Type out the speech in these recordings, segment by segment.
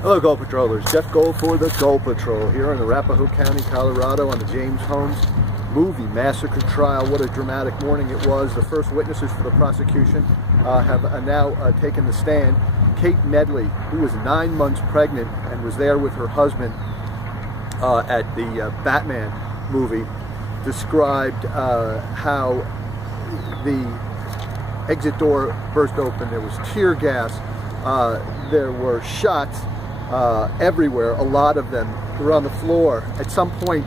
Hello Gold Patrollers, Jeff Gold for the Gold Patrol here in Arapahoe County, Colorado on the James Holmes movie Massacre trial. What a dramatic morning it was. The first witnesses for the prosecution have now taken the stand. Kate Medley, who was 9 months pregnant and was there with her husband at the Batman movie, described how the exit door burst open. There was tear gas. There were shots everywhere, a lot of them were on the floor. At some point,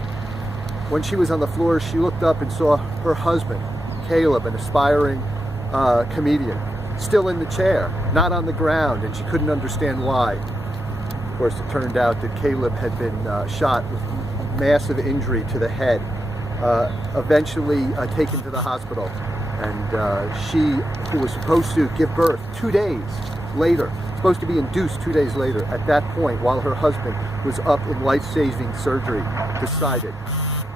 when she was on the floor, she looked up and saw her husband, Caleb, an aspiring comedian, still in the chair, not on the ground, and she couldn't understand why. Of course, it turned out that Caleb had been shot with massive injury to the head, eventually taken to the hospital. And she, who was supposed to give birth 2 days later, supposed to be induced 2 days later, at that point, while her husband was up in life-saving surgery, decided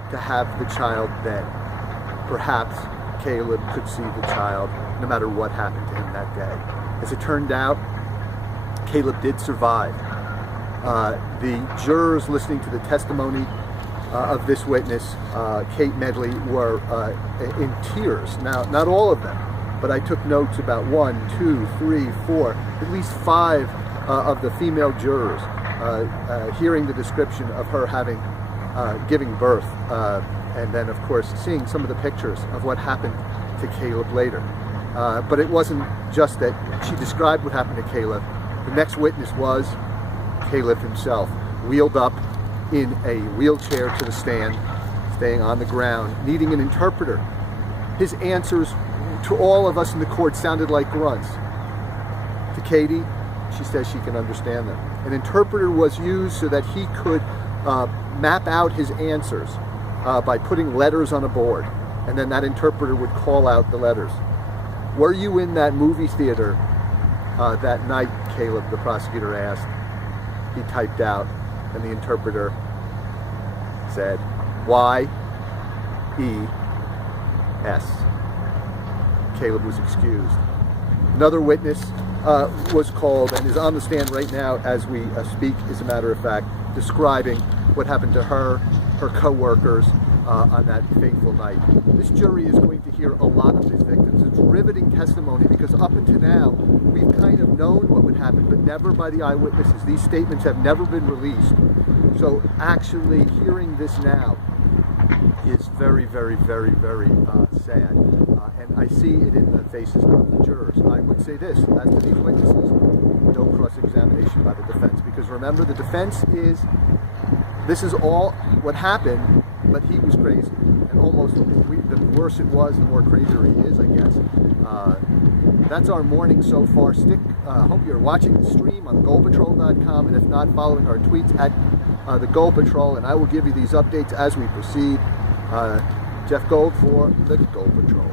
to have the child then. Perhaps Caleb could see the child no matter what happened to him that day. As it turned out, Caleb did survive. The jurors listening to the testimony of this witness, Kate Medley, were in tears. Now, not all of them, but I took notes about 1, 2, 3, 4, at least 5 of the female jurors hearing the description of her having giving birth, and then of course seeing some of the pictures of what happened to Caleb later. But it wasn't just that she described what happened to Caleb. The next witness was Caleb himself, wheeled up in a wheelchair to the stand, staying on the ground, needing an interpreter. His answers to all of us in the court sounded like grunts. To Katie, she says she can understand them. An interpreter was used so that he could map out his answers by putting letters on a board, and then that interpreter would call out the letters. Were you in that movie theater that night, Caleb, the prosecutor asked. He typed out, and the interpreter said, Y-E-S. Caleb was excused. Another witness was called and is on the stand right now as we speak, as a matter of fact, describing what happened to her co-workers on that fateful night. This jury is going to hear a lot of these victims. It's riveting testimony because up until now, we've kind of known what would happen, but never by the eyewitnesses. These statements have never been released. So actually hearing this now is very, very, very, very sad. And I see it in the faces of the jurors. I would say this, as to these witnesses, no cross-examination by the defense. Because remember, the defense is, this is all what happened, but he was crazy. And almost, the worse it was, the more crazier he is, I guess. That's our morning so far. Hope you're watching the stream on goldpatrol.com, and if not, following our tweets at the Gold Patrol, and I will give you these updates as we proceed. Jeff Gold for the Gold Patrol.